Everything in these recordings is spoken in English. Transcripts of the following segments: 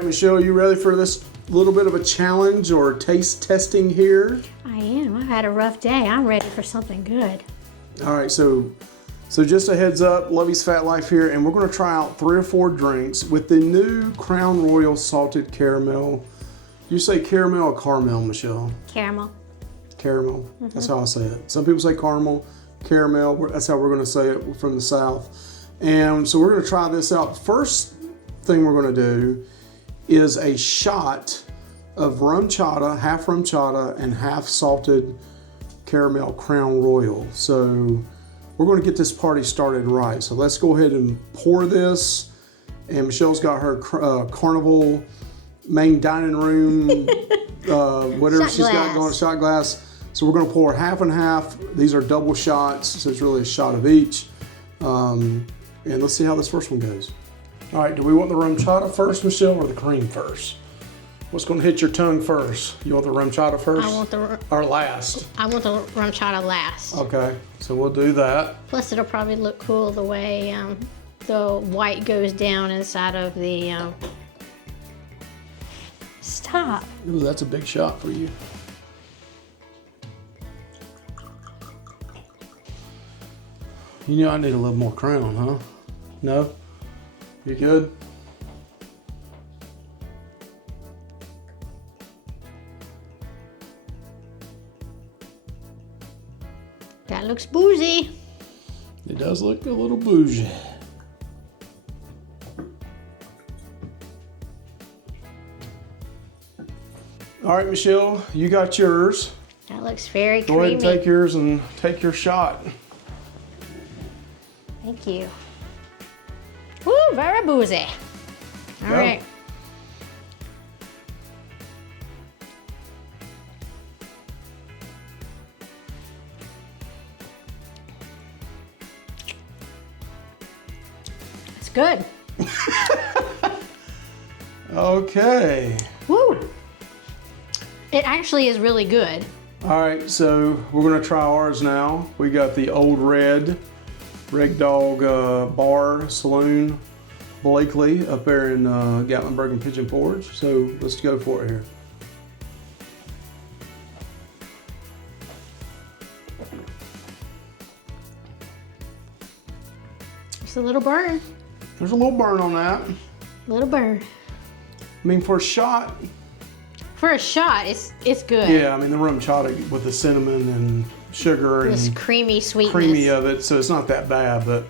right, Michelle, you ready for this little bit of a challenge or taste testing here? I am. I've had a rough day. I'm ready for something good. All right, so just a heads up, Lovey's Fat Life here, and we're going to try out 3 or 4 drinks with the new Crown Royal Salted Caramel. You say caramel or caramel, Michelle? Caramel. Caramel. That's how I say it. Some people say caramel, caramel. That's how we're going to say it from the South. And so we're going to try this out. First thing we're going to do is a shot of RumChata, half RumChata and half salted caramel Crown Royal. So we're going to get this party started right. So let's go ahead and pour this. And Michelle's got her Carnival main dining room, whatever she's got going, shot glass. So we're going to pour half and half. These are double shots, so it's really a shot of each. And let's see how this first one goes. All right, do we want the RumChata first, Michelle, or the cream first? What's going to hit your tongue first? You want the RumChata first? I want the... Or last? I want the RumChata last. Okay, so we'll do that. Plus, it'll probably look cool the way the white goes down inside of the... Stop. Ooh, that's a big shot for you. You know I need a little more Crown, huh? No? You good? That looks boozy. It does look a little bougie. All right, Michelle, you got yours. That looks very Go creamy. ahead and take yours and take your shot. Thank you. Woo, very boozy. All right. It's good. Okay. Woo. It actually is really good. All right, so we're gonna try ours now. We got the Old Red Dog Bar Saloon, Blakely, up there in Gatlinburg and Pigeon Forge. So let's go for it here. Just a little burn. There's a little burn on that. Little burn. I mean, for a shot. For a shot, it's good. Yeah, I mean the RumChata with the cinnamon and sugar and This creamy sweetness. creamy of it, so it's not that bad. But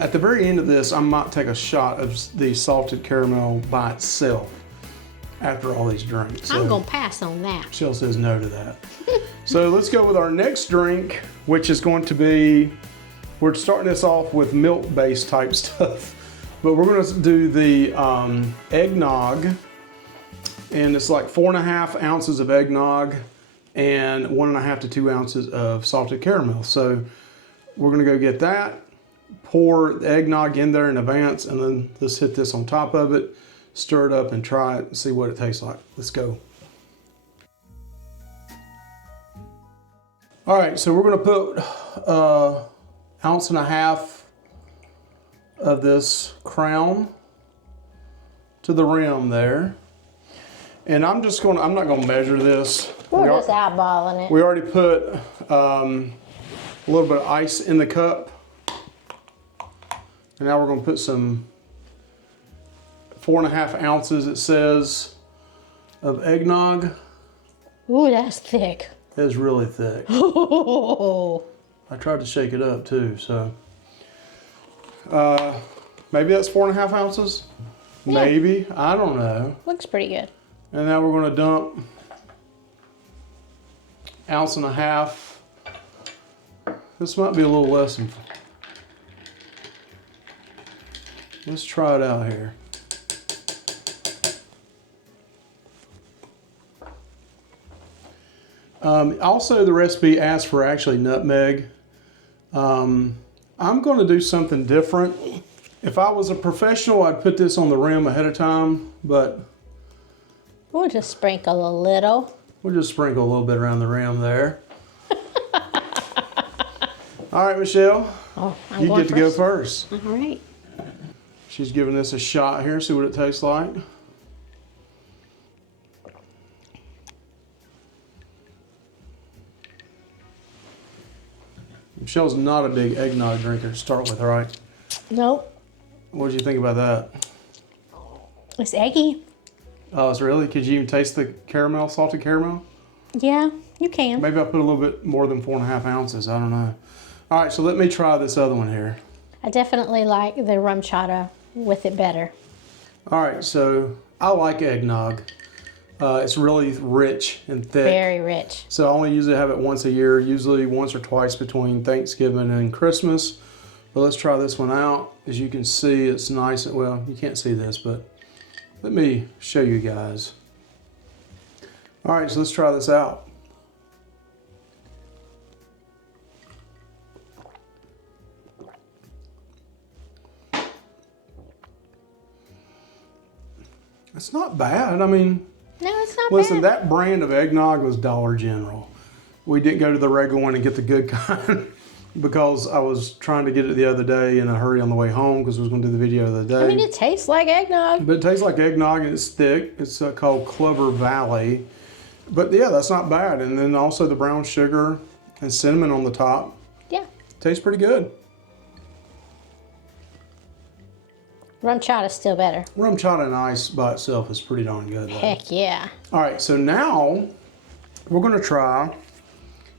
at the very end of this, I might take a shot of the salted caramel by itself after all these drinks. So I'm gonna pass on that. Michelle says no to that. So let's go with our next drink, which is going to be, we're starting this off with milk-based type stuff, but we're gonna do the eggnog. And it's like 4.5 ounces of eggnog and 1.5 to 2 ounces of salted caramel. So we're gonna go get that, pour the eggnog in there in advance, and then just hit this on top of it, stir it up and try it and see what it tastes like. Let's go. All right, so we're gonna put 1.5 ounces of this Crown to the rim there. And I'm not gonna measure this. We're just eyeballing it. We already put a little bit of ice in the cup. And now we're gonna put some 4.5 ounces, it says, of eggnog. Ooh, that's thick. It's really thick. Oh. I tried to shake it up too, so. Maybe that's 4.5 ounces? Yeah. Maybe, I don't know. Looks pretty good. And now we're gonna dump 1.5 ounces. This might be a little less than. Let's try it out here. Also, the recipe asks for actually nutmeg. I'm gonna do something different. If I was a professional, I'd put this on the rim ahead of time, but We'll just sprinkle a little. we'll just sprinkle a little bit around the rim there. All right, Michelle, Oh, I'm you going get to go first. All right. She's giving this a shot here, see what it tastes like. Michelle's not a big eggnog drinker to start with, right? Nope. What did you think about that? It's eggy. Oh, it's really? Could you even taste the caramel, salted caramel? Yeah, you can. Maybe I put a little bit more than 4.5 ounces. I don't know. All right, so let me try this other one here. I definitely like the RumChata with it better. All right, so I like eggnog. It's really rich and thick. Very rich. So I only usually have it once a year, usually once or twice between Thanksgiving and Christmas. But let's try this one out. As you can see, it's nice. Well, you can't see this, but let me show you guys. All right, so let's try this out. It's not bad. I mean, No, it's not listen, bad. that brand of eggnog was Dollar General. We didn't go to the regular one and get the good kind because I was trying to get it the other day in a hurry on the way home because I was going to do the video the other day. I mean, it tastes like eggnog. But it tastes like eggnog and it's thick. It's called Clover Valley. But yeah, that's not bad. And then also the brown sugar and cinnamon on the top. Yeah. Tastes pretty good. RumChata's still better. RumChata and ice by itself is pretty darn good, though. Heck yeah. All right, so now we're going to try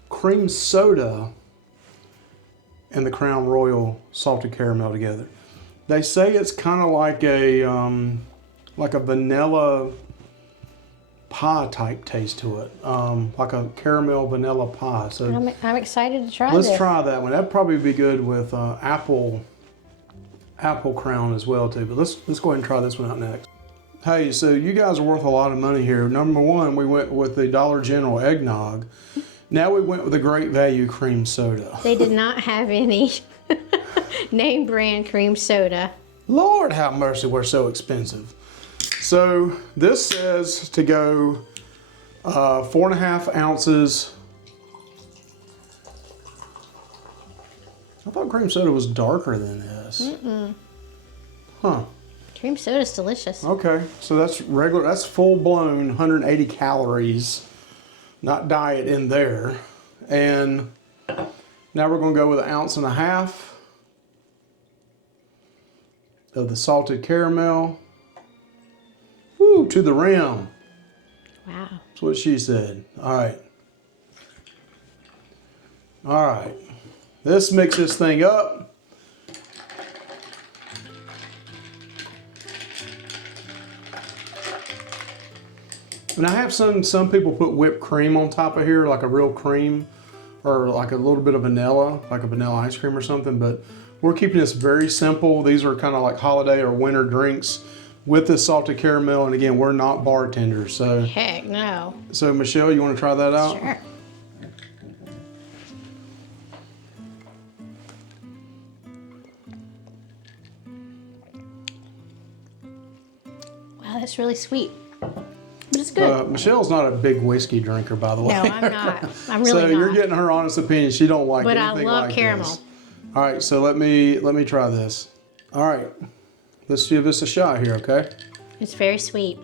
cream soda and the Crown Royal salted caramel together. They say it's kind of like a vanilla pie type taste to it, like a caramel vanilla pie. So I'm excited to try let's this. try that one. That'd probably be good with apple crown as well too. But let's go ahead and try this one out next. Hey, so you guys are worth a lot of money here. Number one, we went with the Dollar General eggnog. Now we went with a Great Value cream soda. They did not have any name brand cream soda. Lord have mercy, we're so expensive. So this says to go 4.5 ounces. I thought cream soda was darker than this. Mm-mm. Huh. Cream soda's delicious. Okay, so that's regular, that's full-blown 180 calories, not diet in there. And now we're gonna go with 1.5 ounces of the salted caramel. Woo, to the rim. Wow. That's what she said. All right. All right. Let's mix this thing up. And I have some people put whipped cream on top of here, like a real cream, or like a little bit of vanilla, like a vanilla ice cream or something, but we're keeping this very simple. These are kind of like holiday or winter drinks with this salted caramel, and again, we're not bartenders, so. Heck no. So Michelle, you want to try that out? Sure. Wow, that's really sweet. But it's good. Michelle's not a big whiskey drinker, by the way. No, I'm not. I'm really so not. you're getting her honest opinion. She don't like But I anything love like caramel. this. All right, so let me try this. All right, let's give this a shot here, okay? It's very sweet.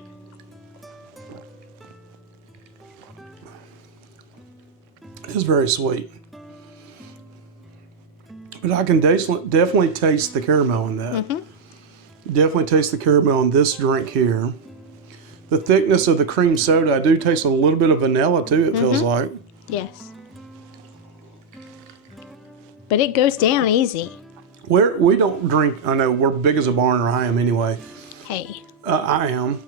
It is very sweet. But I can definitely taste the caramel in that. Mm-hmm. Definitely taste the caramel in this drink here. The thickness of the cream soda, I do taste a little bit of vanilla too, it feels like. Yes. But it goes down easy. We don't drink, I know, we're big as a barn, or I am anyway. Hey. I am.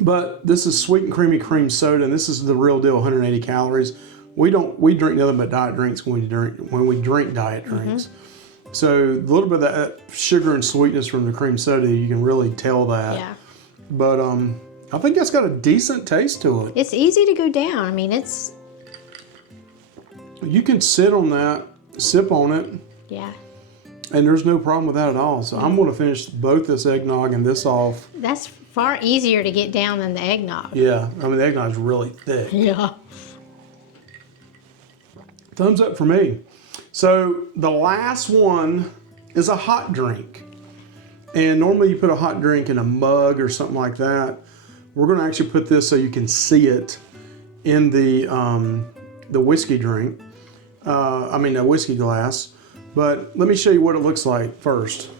But this is sweet and creamy cream soda, and this is the real deal, 180 calories. We drink nothing but diet drinks when we drink diet drinks. So a little bit of that sugar and sweetness from the cream soda, you can really tell that. Yeah. But I think it's got a decent taste to it. It's easy to go down. I mean, it's... You can sit on that, sip on it, Yeah. and there's no problem with that at all. So I'm going to finish both this eggnog and this off. That's far easier to get down than the eggnog. Yeah, I mean, the eggnog's really thick. Yeah. Thumbs up for me. So the last one is a hot drink. And normally you put a hot drink in a mug or something like that. We're going to actually put this so you can see it in the whiskey drink. A whiskey glass. But let me show you what it looks like first.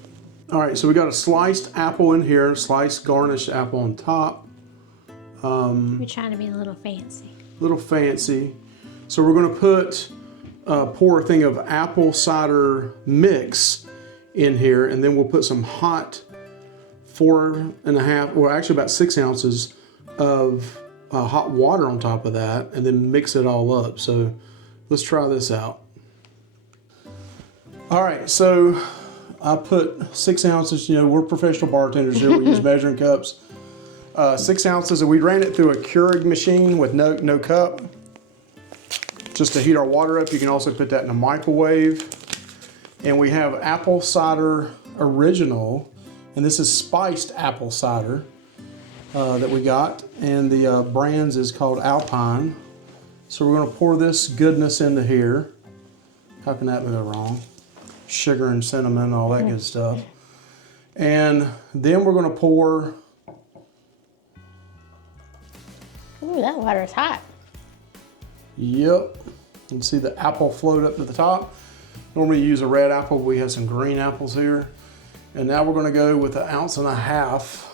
All right, so we got a sliced apple in here, sliced garnished apple on top. We're trying to be a little fancy. Little fancy. So we're going to pour a thing of apple cider mix in here, and then we'll put some hot 4.5, or actually about 6 ounces of hot water on top of that, and then mix it all up. So let's try this out. All right, so I put 6 ounces. We're professional bartenders here. We use measuring cups. 6 ounces, and we ran it through a Keurig machine with no cup, just to heat our water up. You can also put that in a microwave. And we have apple cider original, and this is spiced apple cider that we got, and the brands is called Alpine. So we're going to pour this goodness into here. How can that go wrong? Sugar and cinnamon, all that good stuff. And then we're going to pour. Ooh, that water is hot. Yep. You can see the apple float up to the top. Normally you use a red apple, but we have some green apples here. And now we're going to go with 1.5 ounces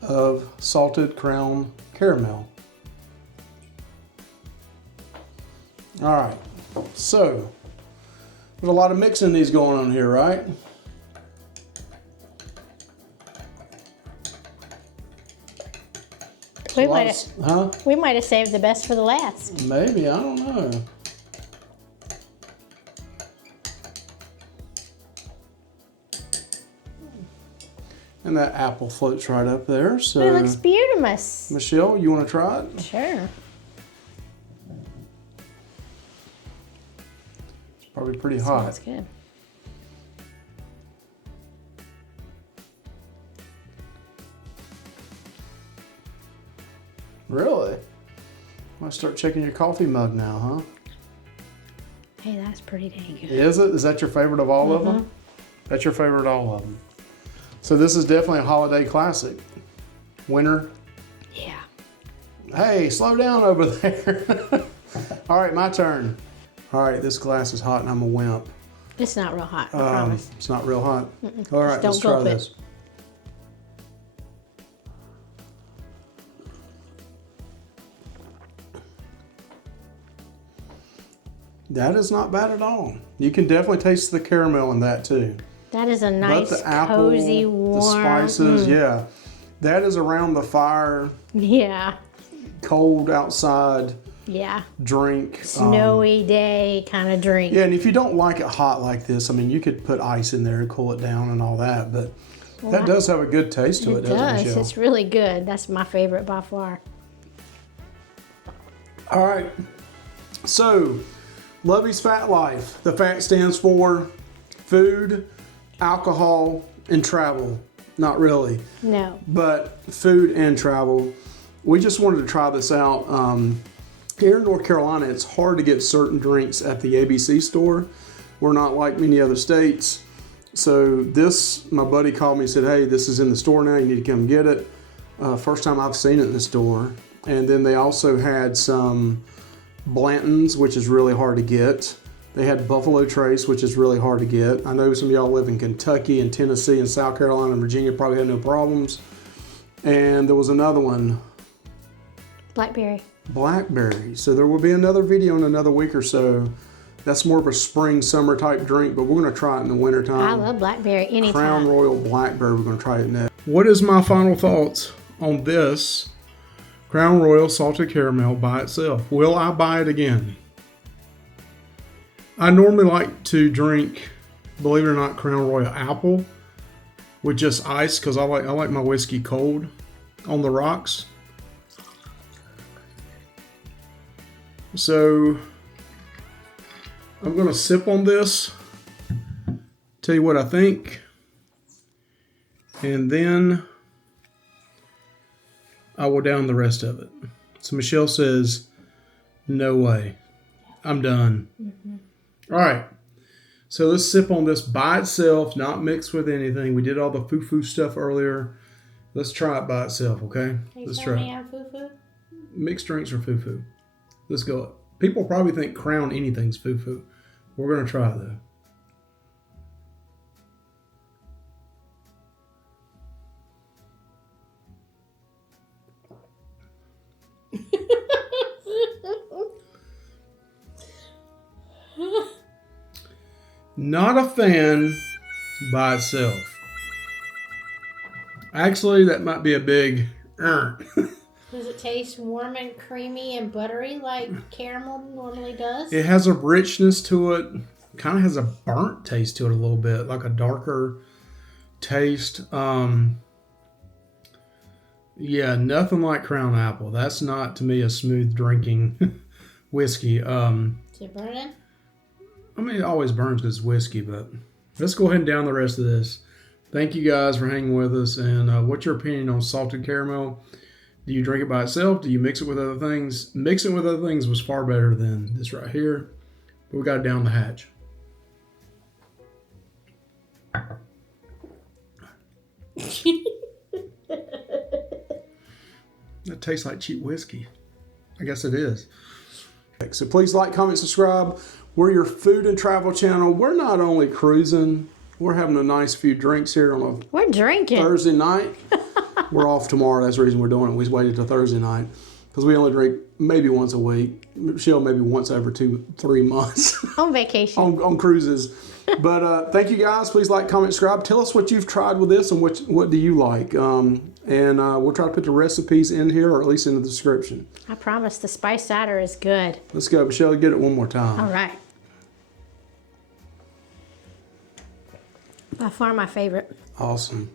of salted crown caramel. All right, so there's a lot of mixing these going on here, right? We might have saved the best for the last. Maybe, I don't know. And that apple floats right up there. So it looks beautiful. Michelle, you want to try it? Sure. It's probably pretty hot. Smells good. Really? I'm gonna start checking your coffee mug now, huh? Hey, that's pretty dang good. Is it? Is that your favorite of all of them? That's your favorite of all of them. So this is definitely a holiday classic. Winter. Yeah. Hey, slow down over there. All right, my turn. All right, this glass is hot and I'm a wimp. It's not real hot, I promise. It's not real hot. All right, let's try this. That is not bad at all. You can definitely taste the caramel in that too. That is a nice, but the apple, cozy, warm. The spices, yeah. That is around the fire. Yeah. Cold outside. Yeah. Drink. Snowy day kind of drink. Yeah, and if you don't like it hot like this, I mean, you could put ice in there and cool it down and all that, but that does have a good taste to it, doesn't it, Michelle? It's really good. That's my favorite by far. All right. So, Lovey's Fat Life. The fat stands for food, alcohol, and travel. Not really. No. But food and travel. We just wanted to try this out. Here in North Carolina, it's hard to get certain drinks at the ABC store. We're not like many other states. So this, my buddy called me and said, hey, this is in the store now. You need to come get it. First time I've seen it in the store. And then they also had some Blanton's, which is really hard to get. They had Buffalo Trace, which is really hard to get. I know some of y'all live in Kentucky and Tennessee and South Carolina and Virginia, probably had no problems. And there was another one. Blackberry. Blackberry. So there will be another video in another week or so. That's more of a spring, summer type drink, but we're going to try it in the wintertime. I love blackberry anytime. Crown Royal Blackberry, we're going to try it next. What is my final thoughts on this Crown Royal Salted Caramel by itself? Will I buy it again? I normally like to drink, believe it or not, Crown Royal Apple with just ice because I like my whiskey cold on the rocks. So I'm going to sip on this, tell you what I think, and then I will down the rest of it. So Michelle says, no way. I'm done. All right. So let's sip on this by itself, not mixed with anything. We did all the foo-foo stuff earlier. Let's try it by itself, okay? Let's try it. Foo-foo? Mixed drinks are foo-foo. Let's go. People probably think Crown anything's foo-foo. We're going to try it, though. Not a fan by itself. Actually, that might be a big Does it taste warm and creamy and buttery like caramel normally does? It has a richness to it. Kind of has a burnt taste to it a little bit, like a darker taste. Yeah, nothing like Crown Apple. That's not, to me, a smooth drinking whiskey. Is it burning? I mean, it always burns because it's whiskey, but let's go ahead and down the rest of this. Thank you guys for hanging with us. And what's your opinion on salted caramel? Do you drink it by itself? Do you mix it with other things? Mixing it with other things was far better than this right here. But we got to down the hatch. That tastes like cheap whiskey. I guess it is. So please like, comment, subscribe. We're your food and travel channel. We're not only cruising, we're having a nice few drinks here on a We're drinking. Thursday night. We're off tomorrow. That's the reason we're doing it. We waited till Thursday night because we only drink maybe once a week. Michelle maybe once every 2-3 months. On vacation. on cruises. But thank you guys. Please like, comment, subscribe. Tell us what you've tried with this and what do you like. And we'll try to put the recipes in here or at least in the description. I promise the spice cider is good. Let's go. Michelle, get it one more time. All right. By far my favorite. Awesome.